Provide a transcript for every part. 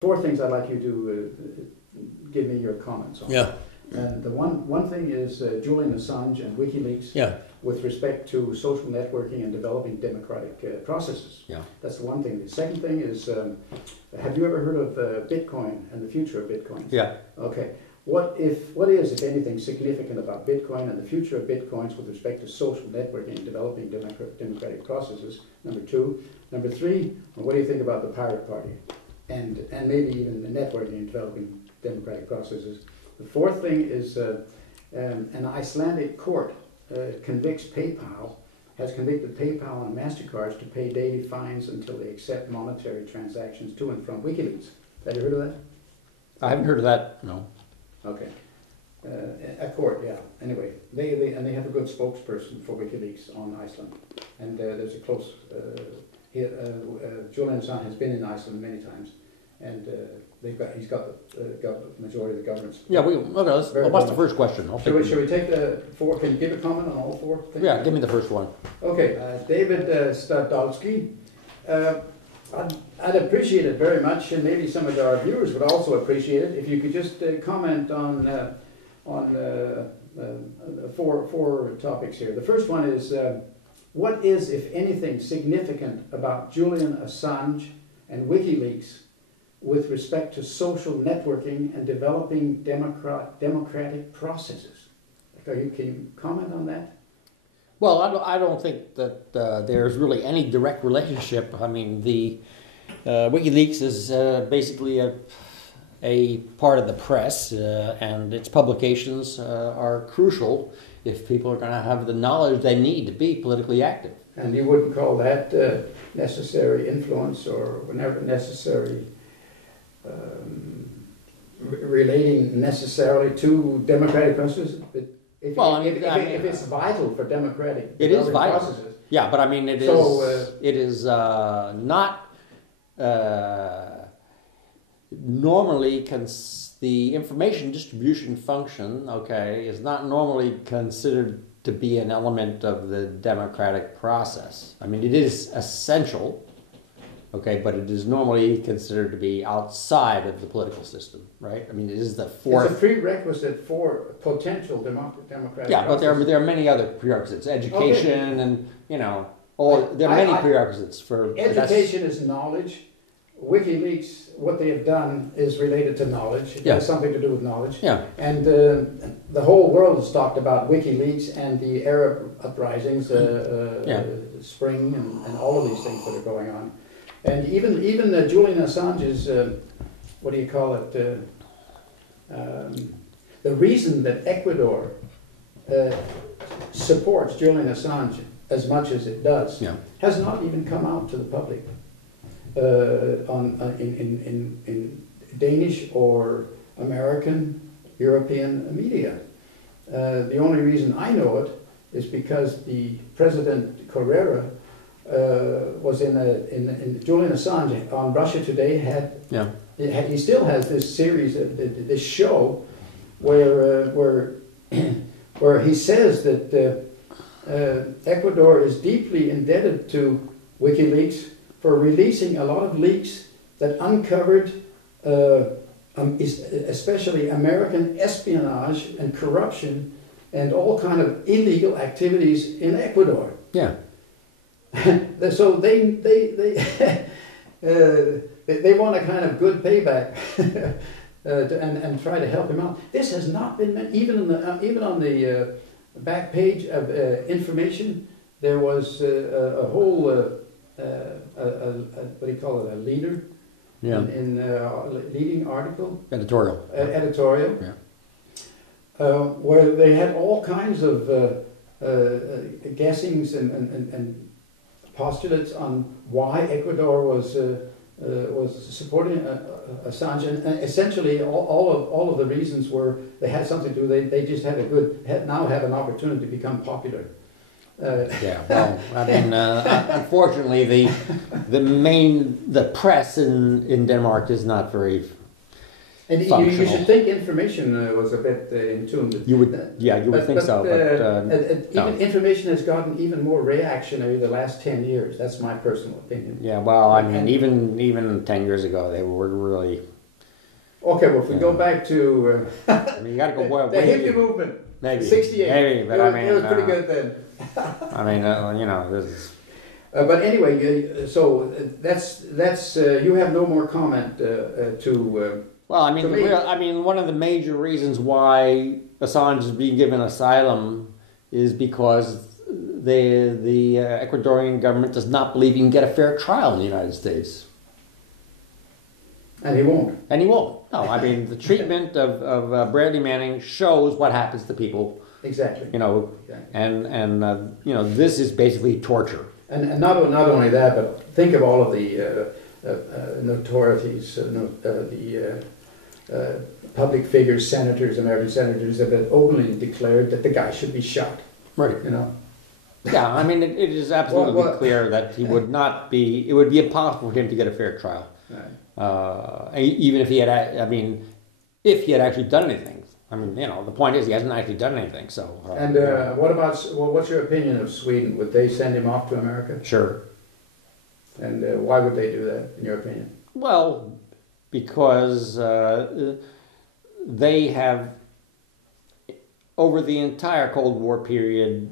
Four things I'd like you to give me your comments on. Yeah. And the one thing is Julian Assange and Wikileaks. Yeah. With respect to social networking and developing democratic processes. Yeah. That's the one thing. The second thing is, have you ever heard of Bitcoin and the future of Bitcoin? Yeah. Okay. What is, if anything, significant about Bitcoin and the future of Bitcoins with respect to social networking and developing democratic processes? Number two. Number three, what do you think about the Pirate Party? And maybe even the networking and developing democratic processes. The fourth thing is an Icelandic court Convicts PayPal, has convicted PayPal and MasterCards to pay daily fines until they accept monetary transactions to and from WikiLeaks. Have you heard of that? I haven't heard of that, no. Okay. A court, yeah. Anyway, they have a good spokesperson for WikiLeaks on Iceland. And there's a close... Julian Assange has been in Iceland many times. And he's got the majority of the government's... Yeah, what's the first question? Shall we take the four? Can you give a comment on all four things? Yeah, give me the first one. Okay, David Stodolsky. I'd appreciate it very much, and maybe some of our viewers would also appreciate it, if you could just comment on four topics here. The first one is, what is, if anything, significant about Julian Assange and WikiLeaks with respect to social networking and developing democratic processes? Can you comment on that? Well, I don't think that there's really any direct relationship. I mean, the WikiLeaks is basically a part of the press, and its publications are crucial if people are going to have the knowledge they need to be politically active. And you wouldn't call that necessary influence or whenever necessary relating necessarily to democratic processes? If it's vital for democratic processes. Yeah, but I mean, it is not normally the information distribution function. Okay, is not normally considered to be an element of the democratic process. I mean, it is essential. Okay, but it is normally considered to be outside of the political system, right? I mean, it is the fourth... It's a prerequisite for potential democratic Yeah, but there are many other prerequisites. Education and, there are many prerequisites for... Education is knowledge. WikiLeaks, what they have done is related to knowledge. It has something to do with knowledge. Yeah. And the whole world has talked about WikiLeaks and the Arab uprisings, spring, and all of these things that are going on. And even Julian Assange's, what do you call it, the reason that Ecuador supports Julian Assange as much as it does has not even come out to the public in Danish or American, European media. The only reason I know it is because the President Carrera was in Julian Assange on Russia Today he still has this series, this show where he says that Ecuador is deeply indebted to WikiLeaks for releasing a lot of leaks that uncovered especially American espionage and corruption and all kind of illegal activities in Ecuador. Yeah. So they want a kind of good payback and try to help him out. This has not been even on the back page of information. There was a whole what do you call it, a leader in leading article, editorial, where they had all kinds of guessings and postulates on why Ecuador was supporting Assange, and essentially all of the reasons were they had something to do. They just now have an opportunity to become popular. Well, I mean, unfortunately, the press in Denmark is not very And you functional. should think information was a bit in tune. You would, you would think so, but no. Information has gotten even more reactionary the last 10 years. That's my personal opinion. Yeah, well, I mean, even 10 years ago, they were really... Okay, well, if we go back to I mean, you got to go the hippie movement, maybe 68. maybe, but I mean, it was pretty good then. I mean, you know, this is... But anyway, so that's you have no more comment to. Well, I mean, one of the major reasons why Assange is being given asylum is because the Ecuadorian government does not believe he can get a fair trial in the United States. And he won't. And he won't. No, I mean, the treatment of Bradley Manning shows what happens to people. Exactly. You know, and you know, this is basically torture. And not only that, but think of all of the notorieties, public figures, senators, American senators that have openly declared that the guy should be shot. Right. You know. Yeah, I mean, it is absolutely clear that he would not be. It would be impossible for him to get a fair trial, right. Even if he had. I mean, if he had actually done anything. I mean, you know, the point is he hasn't actually done anything. So. And what about? Well, what's your opinion of Sweden? Would they send him off to America? Sure. And why would they do that, in your opinion? Well, because they have, over the entire Cold War period,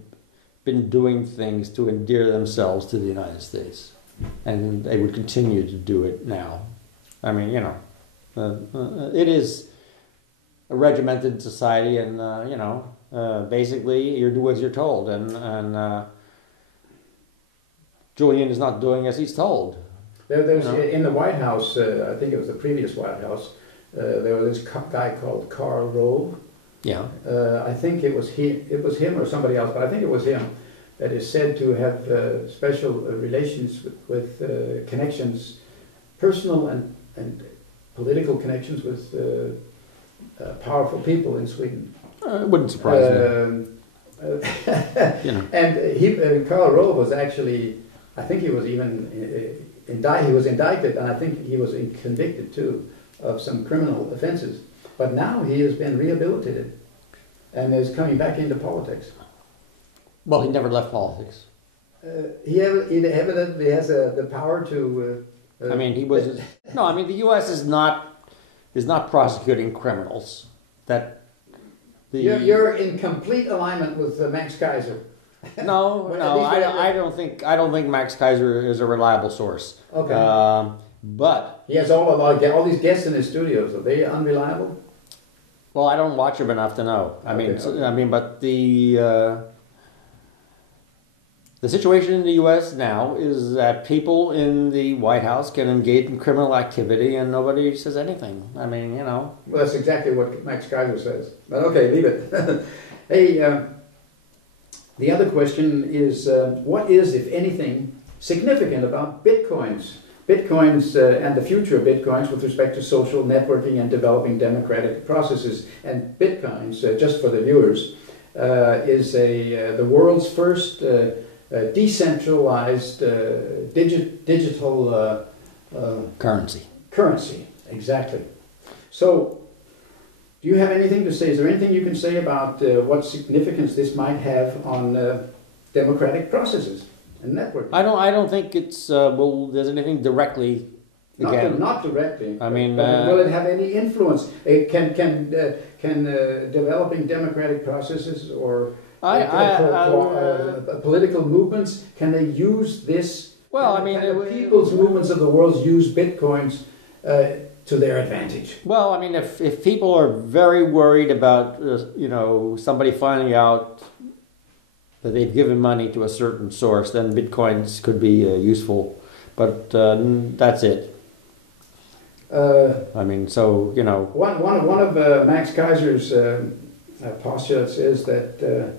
been doing things to endear themselves to the United States, and they would continue to do it now. I mean, you know, it is a regimented society, and you know, basically you do as you're told, and Julian is not doing as he's told. There's in the White House, I think it was the previous White House, there was this guy called Karl Rove. Yeah. I think it was him or somebody else, but I think it was him that is said to have special relations with connections, personal and political connections with powerful people in Sweden. It wouldn't surprise me. You know. And Karl Rove was actually, I think he was even he was indicted, and I think he was convicted too of some criminal offenses. But now he has been rehabilitated and is coming back into politics. Well, he never left politics. He evidently has the power to. I mean, he was. No, I mean the U.S. is not prosecuting criminals. That you're in complete alignment with Max Kaiser. No, I don't think Max Kaiser is a reliable source. Okay. But he has all these guests in his studios. Are they unreliable? Well, I don't watch him enough to know. I mean, but the situation in the U.S. now is that people in the White House can engage in criminal activity and nobody says anything. I mean, you know. Well, that's exactly what Max Kaiser says. But okay, leave it. Hey, the other question is, what is, if anything, significant about Bitcoins? Bitcoins and the future of Bitcoins with respect to social networking and developing democratic processes. And Bitcoins, just for the viewers, is the world's first decentralized digital currency. Currency, exactly. So, do you have anything to say? Is there anything you can say about what significance this might have on democratic processes and networking? I don't think it's there's anything directly. Not directly. I mean, will it have any influence? Can developing democratic processes or political movements, can they use this? Well, I mean, the people's movements of the world use Bitcoins to their advantage. Well, I mean, if people are very worried about somebody finding out that they've given money to a certain source, then Bitcoins could be useful. But that's it. I mean, so one of Max Kaiser's postulates is that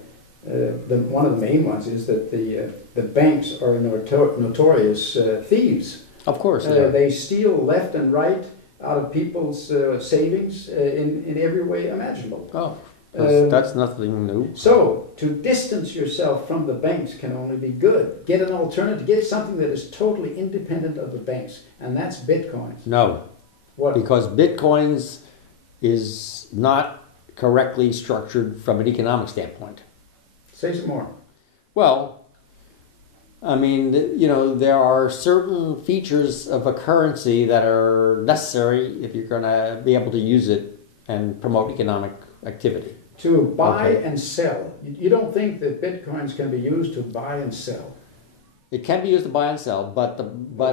one of the main ones is that the banks are notorious thieves. Of course, they steal left and right out of people's savings in every way imaginable. Oh, that's nothing new. So to distance yourself from the banks can only be good. Get an alternative. Get something that is totally independent of the banks, and that's Bitcoins. No. What? Because Bitcoins is not correctly structured from an economic standpoint. Say some more. Well, I mean, there are certain features of a currency that are necessary if you're going to be able to use it and promote economic activity. To buy and sell. You don't think that bitcoins can be used to buy and sell? It can be used to buy and sell, but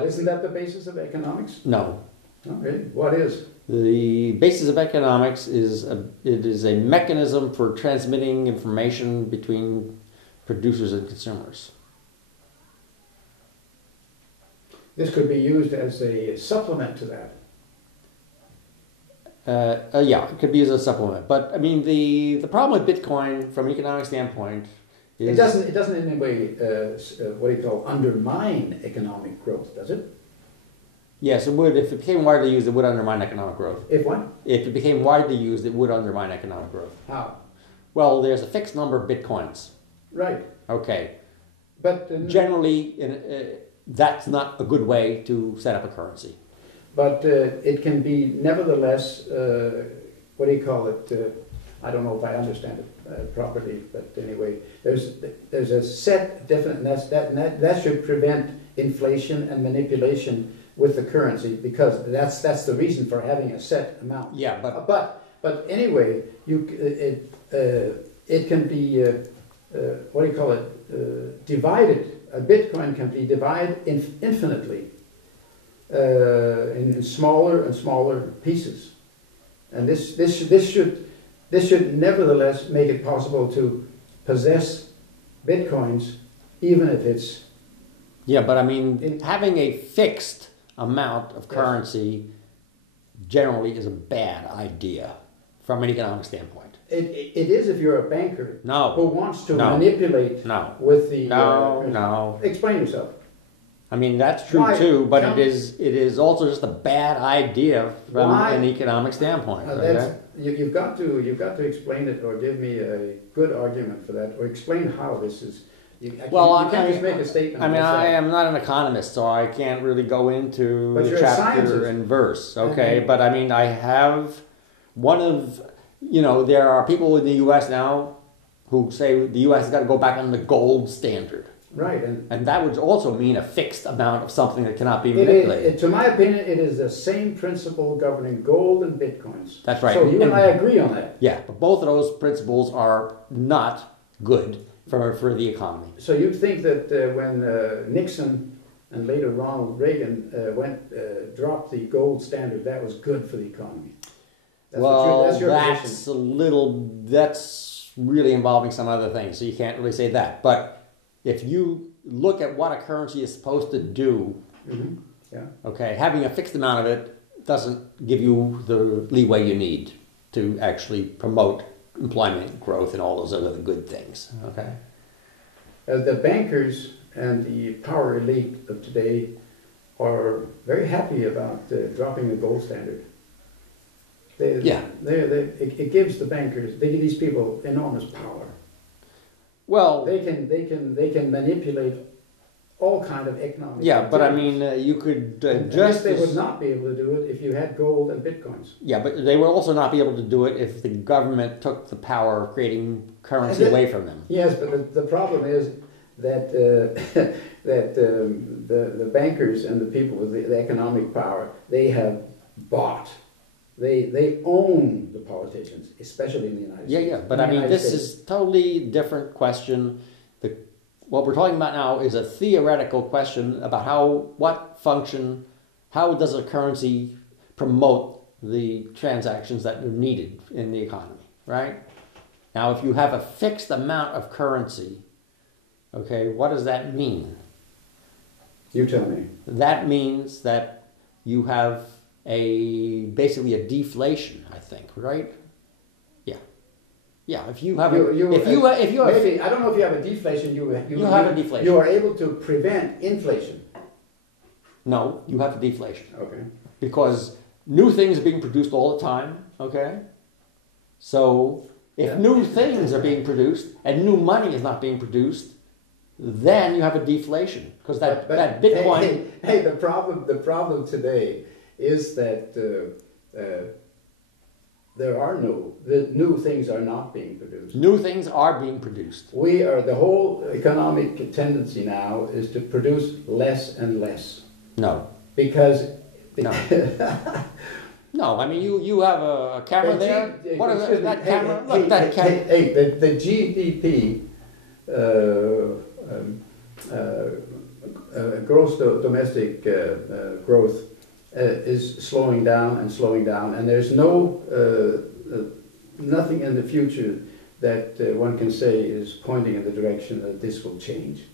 isn't that the basis of economics? No. Oh, really? What is? The basis of economics is a mechanism for transmitting information between producers and consumers. This could be used as a supplement to that. Yeah, it could be used as a supplement. But I mean, the problem with Bitcoin from an economic standpoint is it doesn't in any way what do you call undermine economic growth, does it? Yes, it would. If it became widely used, it would undermine economic growth. If what? If it became widely used, it would undermine economic growth. How? Well, there's a fixed number of Bitcoins. Right. Okay. But generally, that's not a good way to set up a currency. But it can be nevertheless, what do you call it? I don't know if I understand it properly, but anyway, there's a set definite, and that should prevent inflation and manipulation with the currency, because that's the reason for having a set amount. Yeah, but anyway, it can be what do you call it? Divided. A Bitcoin can be divided infinitely in smaller and smaller pieces, and this should nevertheless make it possible to possess Bitcoins, even if it's. Yeah, but I mean, having a fixed amount of currency generally is a bad idea from an economic standpoint. It is if you're a banker who wants to manipulate with the... No. Explain yourself. I mean, that's true too, but it is also just a bad idea from an economic standpoint. You've got to explain it, or give me a good argument for that, or explain how this is... You can't just make a statement. I mean, I am not an economist, so I can't really go into chapter and verse, okay? But I mean, I have there are people in the U.S. now who say the U.S. has got to go back on the gold standard. Right. And that would also mean a fixed amount of something that cannot be manipulated. To my opinion, it is the same principle governing gold and bitcoins. That's right. So you and I agree on that. Yeah, but both of those principles are not good for the economy. So you think that when Nixon and later Ronald Reagan dropped the gold standard, that was good for the economy? That's really involving some other things, so you can't really say that. But if you look at what a currency is supposed to do, okay, having a fixed amount of it doesn't give you the leeway you need to actually promote employment growth and all those other good things. Okay. The bankers and the power elite of today are very happy about dropping the gold standard. It gives the bankers, they give these people enormous power. Well, they can manipulate all kind of economic. Yeah, but I mean, you could they would not be able to do it if you had gold and bitcoins. Yeah, but they would also not be able to do it if the government took the power of creating currency away from them. Yes, but the problem is that the bankers and the people with the economic power, they have bought. They own the politicians, especially in the United States. Yeah, but I mean, this is totally different question. What we're talking about now is a theoretical question about how does a currency promote the transactions that are needed in the economy, right? Now, if you have a fixed amount of currency, okay, what does that mean? You tell me. That means that you have basically a deflation, I think, right? Yeah. If you have I don't know if you have a deflation. You have a deflation. You are able to prevent inflation. No, you have a deflation. Okay. Because new things are being produced all the time. Okay. So if new things are being produced and new money is not being produced, then you have a deflation, because that Bitcoin. Hey, the problem today is that the new things are not being produced. New things are being produced. The whole economic tendency now is to produce less and less. No. Because... No. No, I mean, you have a camera there. What is that camera? Look, that camera. Hey, the GDP, gross domestic growth, is slowing down, and there's nothing in the future that one can say is pointing in the direction that this will change.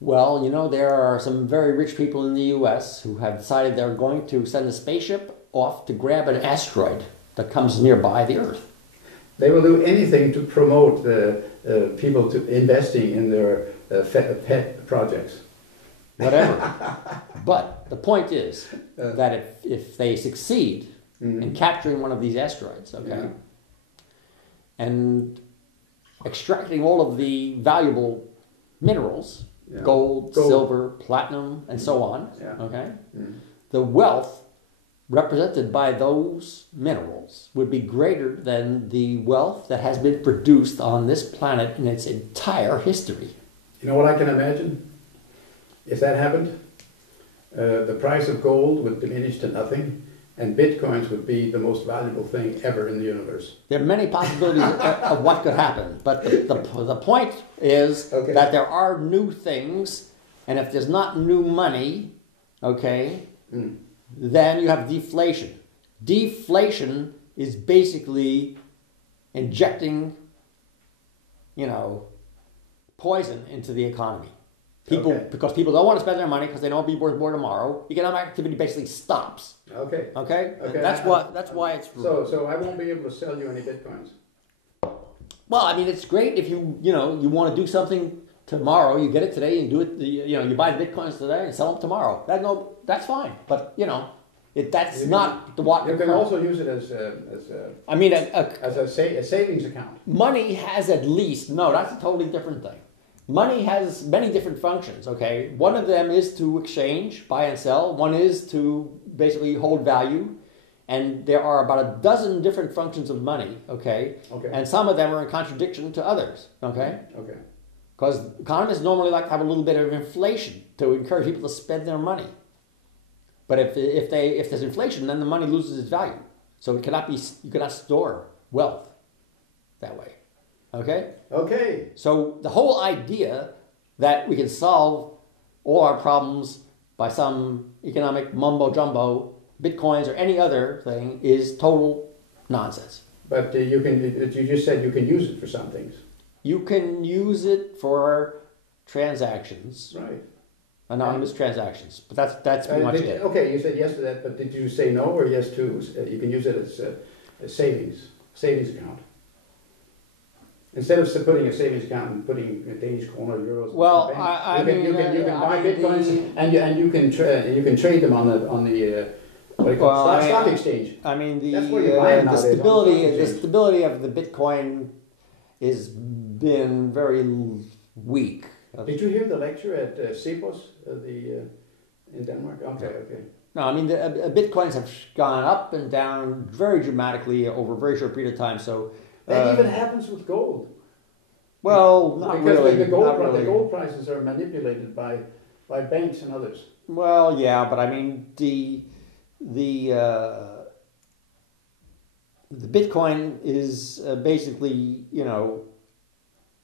Well, you know, there are some very rich people in the U.S. who have decided they're going to send a spaceship off to grab an asteroid that comes nearby the Earth. They will do anything to promote people to investing in their pet projects. Whatever. But the point is that if they succeed in capturing one of these asteroids, okay, and extracting all of the valuable minerals, gold, silver, platinum, and so on, okay, the wealth represented by those minerals would be greater than the wealth that has been produced on this planet in its entire history. You know what I can imagine? If that happened, the price of gold would diminish to nothing, and bitcoins would be the most valuable thing ever in the universe. There are many possibilities of what could happen, but the point is that there are new things, and if there's not new money, okay, then you have deflation. Deflation is basically injecting, you know, poison into the economy. Because people don't want to spend their money because they know it'll be worth more tomorrow. Economic activity basically stops. Okay. That's why it's. So I won't be able to sell you any bitcoins. Well, I mean, it's great if you want to do something tomorrow. You get it today and do it. You buy the bitcoins today and sell them tomorrow. That's fine. But that's not what. You can also use it as a savings account. Money has at least that's a totally different thing. Money has many different functions, okay? One of them is to exchange, buy and sell. One is to basically hold value. And there are about a dozen different functions of money, okay? And some of them are in contradiction to others, okay? Because economists normally like to have a little bit of inflation to encourage people to spend their money. But if there's inflation, then the money loses its value. So you cannot store wealth that way. Okay? So the whole idea that we can solve all our problems by some economic mumbo-jumbo, bitcoins or any other thing, is total nonsense. But you just said you can use it for some things. You can use it for transactions. Right. Anonymous transactions. But that's pretty much it. Okay, you said yes to that, but did you say no or yes to you can use it as a savings account? Instead of putting a savings account and putting Danish kroner, euros, well, you can buy bitcoins and you can trade them on the stock exchange. I mean the stability of the Bitcoin has been very weak. Did you hear the lecture at Cepos in Denmark? Okay. No, I mean the Bitcoins have gone up and down very dramatically over a very short period of time. So. That even happens with gold. Well, not really. Because the gold prices are manipulated by banks and others. Well, yeah, but I mean the Bitcoin is basically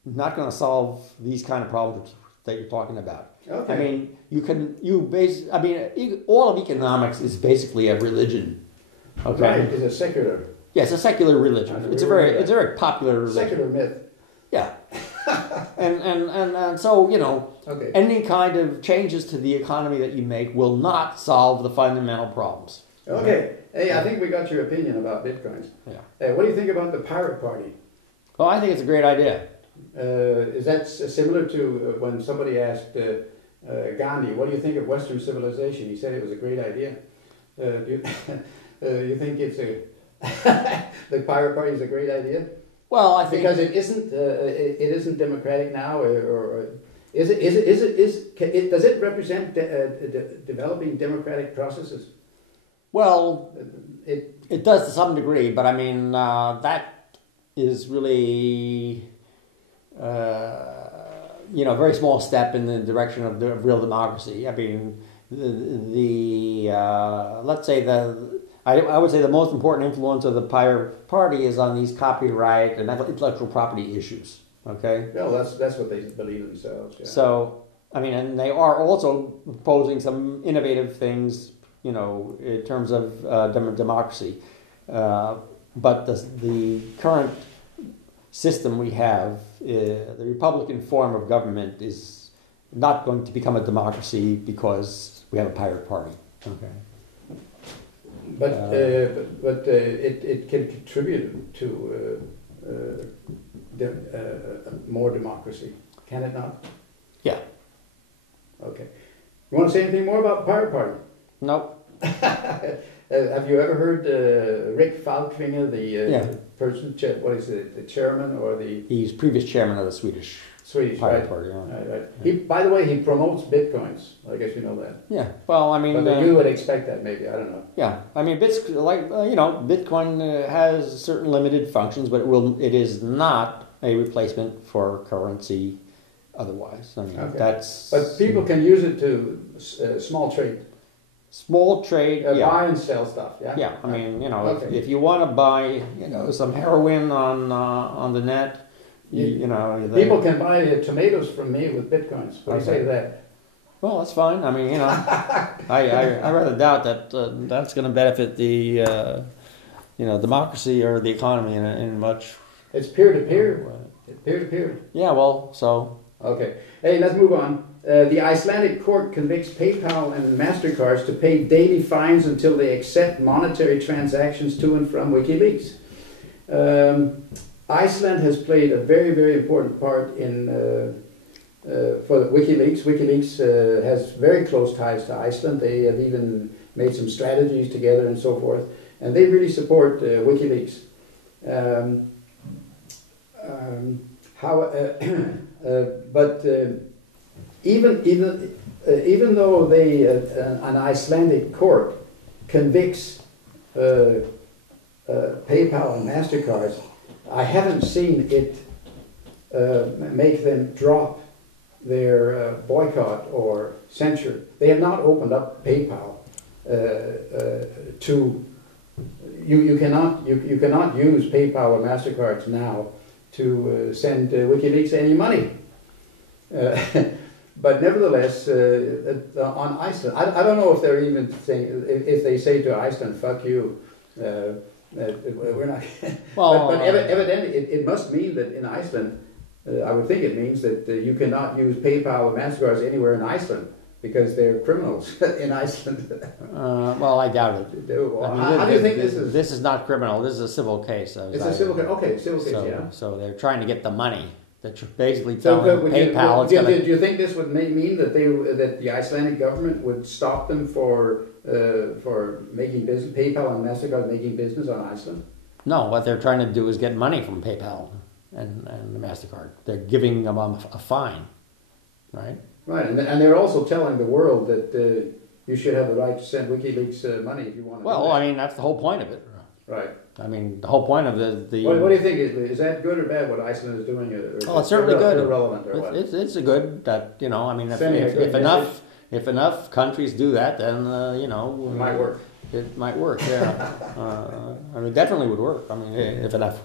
not going to solve these kind of problems that you're talking about. Okay. I mean all of economics is basically a religion. Okay. Right, it's a secular. Yes, a secular religion. It's a very popular religion. Secular myth. Yeah. and so, any kind of changes to the economy that you make will not solve the fundamental problems. Okay. Hey, I think we got your opinion about bitcoins. Yeah. What do you think about the pirate party? Well, I think it's a great idea. Is that similar to when somebody asked Gandhi, what do you think of Western civilization? He said it was a great idea. You think it's the pirate party is a great idea? Well, I think because it isn't democratic now, or is it? Does it represent developing democratic processes? Well, It does to some degree, but I mean that is really a very small step in the direction of real democracy. I mean, let's say I would say the most important influence of the Pirate Party is on these copyright and intellectual property issues. Okay. Well, that's what they believe themselves. Yeah. So I mean, and they are also proposing some innovative things, in terms of democracy. But the current system we have, the Republican form of government, is not going to become a democracy because we have a pirate party. Okay. But it can contribute to more democracy, can it not? Yeah. Okay. You want to say anything more about the Pirate Party? Nope. Have you ever heard Rick Falkfinger, the person, what is it, the chairman or the... He's previous chairman of the Swedish Pirate right. Party. Yeah. Right. He, by the way, he promotes bitcoins. I guess you know that. Yeah. Well, I mean... But you would expect that, maybe. I don't know. Yeah. I mean, Bitcoin has certain limited functions, but it is not a replacement for currency otherwise. I mean, that's... But people can use it to small trade. Small trade, buy and sell stuff, yeah? Yeah, I mean, if you want to buy, some heroin on the net, people can buy tomatoes from me with bitcoins. What do you say to that? Well, that's fine. I mean, I rather doubt that that's going to benefit the, democracy or the economy in much. It's peer-to-peer. Peer-to-peer. Yeah, well, so. Okay. Hey, let's move on. The Icelandic court convicts PayPal and MasterCards to pay daily fines until they accept monetary transactions to and from Wikileaks. Iceland has played a very, very important part in for Wikileaks. Wikileaks has very close ties to Iceland. They have even made some strategies together and so forth, and they really support Wikileaks. Even though an Icelandic court convicts PayPal and MasterCards, I haven't seen it make them drop their boycott or censure. They have not opened up PayPal to. You cannot use PayPal or MasterCards now to send WikiLeaks any money. But nevertheless, on Iceland, I don't know if they're even saying, if they say to Iceland, "Fuck you," we're not. Well, but evidently, it must mean that in Iceland, I would think it means that you cannot use PayPal or MasterCards anywhere in Iceland because they're criminals in Iceland. Well, I doubt it. How do you think this is? This is not criminal. This is a civil case. It's a civil case. Okay, civil case. Yeah. So they're trying to get the money. They're basically telling PayPal. Do you think this would mean that the Icelandic government would stop them for making business, PayPal and MasterCard making business on Iceland? No, what they're trying to do is get money from PayPal and MasterCard. They're giving them a fine, right? Right, and they're also telling the world that you should have the right to send WikiLeaks money if you want to. Well, I mean, that's the whole point of it. Right. I mean, the whole point of the What do you think? Is that good or bad what Iceland is doing? Oh, it's certainly good. Irrelevant or what? It's a good that, I mean, if enough countries do that, then, It might work. It might work, yeah. I mean, it definitely would work. I mean, if enough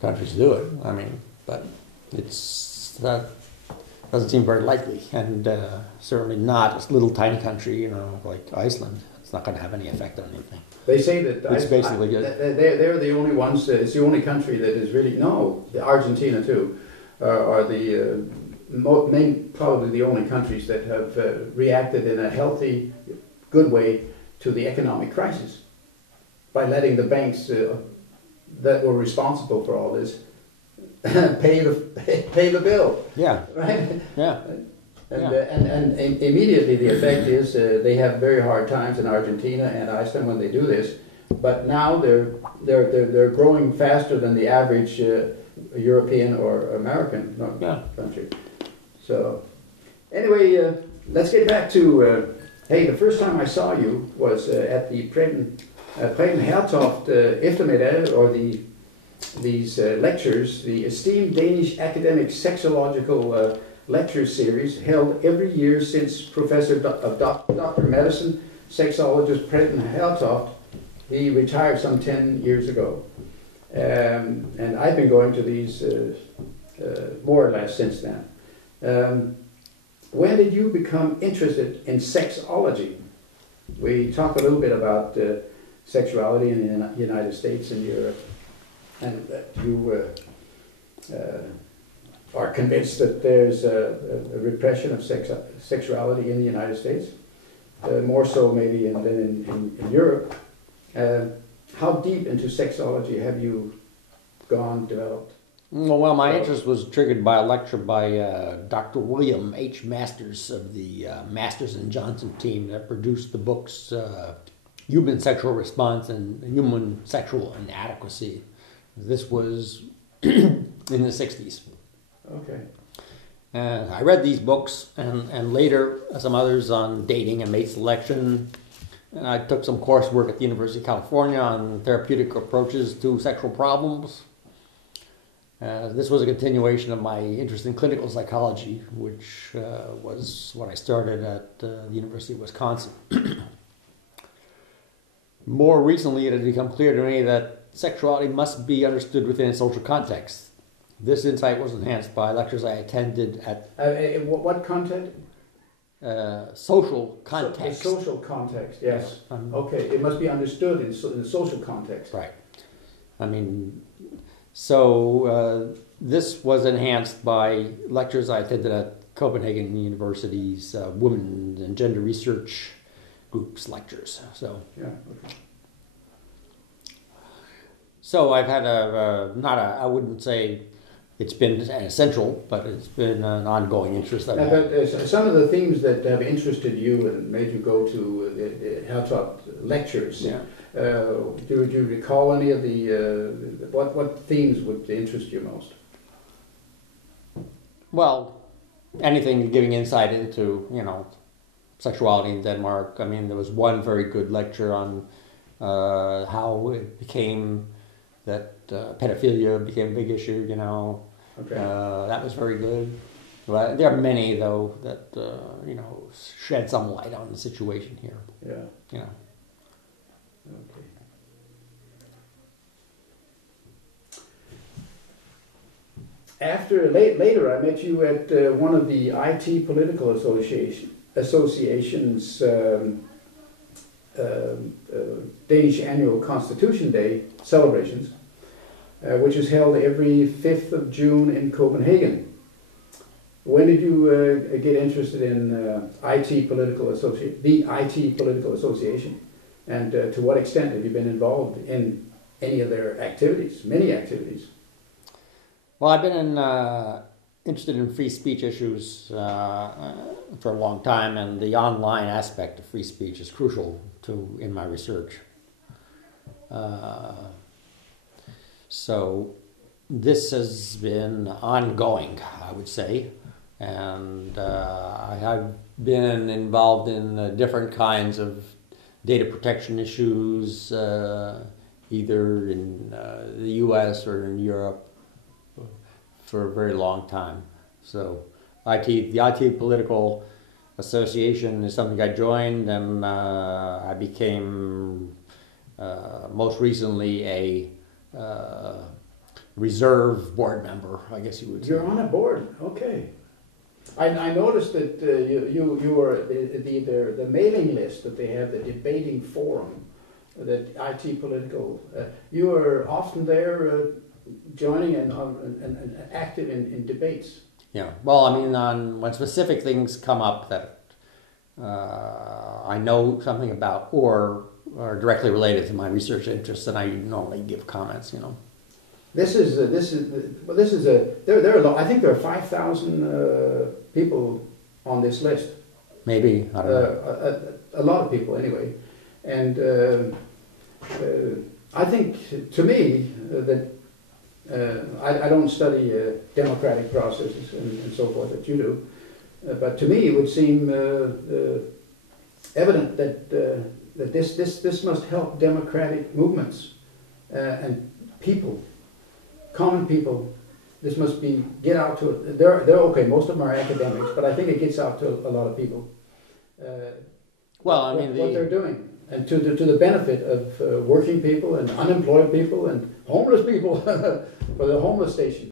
countries do it. I mean, but that doesn't seem very likely. And certainly not a little tiny country, like Iceland. It's not going to have any effect on anything. They say that it's basically good. They're the only ones. It's the only country that is really Argentina too, are the probably the only countries that have reacted in a healthy, good way to the economic crisis by letting the banks that were responsible for all this pay the bill. Yeah. Right. Yeah. And immediately the effect is they have very hard times in Argentina and Iceland when they do this, but now they're growing faster than the average European or American country. So anyway, let's get back to hey, the first time I saw you was at the Prem Preben Hertoft eftermiddag, or these lectures, the esteemed Danish academic sexological lecture series held every year since Professor of Doctor of Medicine, sexologist Preben Hertoft, he retired some 10 years ago. And I've been going to these more or less since then. When did you become interested in sexology? We talked a little bit about sexuality in the United States and Europe, and you are convinced that there's a repression of sexuality in the United States, more so maybe than in Europe. How deep into sexology have you developed? Well, my interest was triggered by a lecture by Dr. William H. Masters of the Masters and Johnson team that produced the books Human Sexual Response and Human Sexual Inadequacy. This was in the 60s. Okay. I read these books and later some others on dating and mate selection. And I took some coursework at the University of California on therapeutic approaches to sexual problems. This was a continuation of my interest in clinical psychology, which was what I started at the University of Wisconsin. More recently, it had become clear to me that sexuality must be understood within a social context. This insight was enhanced by lectures I attended at... what content? Social context. The social context, yes. Okay, it must be understood in the social context. Right. I mean, so this was enhanced by lectures I attended at Copenhagen University's Women and Gender Research Group's lectures. So, yeah, okay. So I've had I wouldn't say it's been essential, but it's been an ongoing interest. But some of the themes that have interested you and made you go to the Hertoft lectures, yeah. Do you recall any of the, what themes would interest you most? Well, anything giving insight into, sexuality in Denmark. I mean, there was one very good lecture on how it became that pedophilia became a big issue, Okay. That was very good. Well, there are many, though, that, shed some light on the situation here. Yeah. Okay. Later, I met you at one of the IT-Political Association's Danish Annual Constitution Day celebrations, which is held every 5th of June in Copenhagen. When did you get interested in the IT-Political Association, and to what extent have you been involved in any of their activities, many activities? Well, I've been interested in free speech issues for a long time, and the online aspect of free speech is crucial in my research. So this has been ongoing, I would say, and I've been involved in different kinds of data protection issues, either in the US or in Europe, for a very long time. So the IT-Political Association is something I joined, and I became most recently a reserve board member, I guess you would say. You're on a board, okay. I noticed that you were the mailing list that they have, the debating forum, that IT-Political, you are often there joining and active in debates. Yeah, well, I mean, when specific things come up that I know something about or are directly related to my research interests, then I normally give comments. There are a lot. I think there are 5,000 people on this list. Maybe, I don't know. A lot of people anyway, and I think to me that. I don't study democratic processes and so forth that you do, but to me it would seem evident that that this must help democratic movements and people, common people. This must be get out to it. They're okay. Most of them are academics, but I think it gets out to a lot of people. Well, I mean, what they're doing, and to the benefit of working people and unemployed people and homeless people for the homeless station.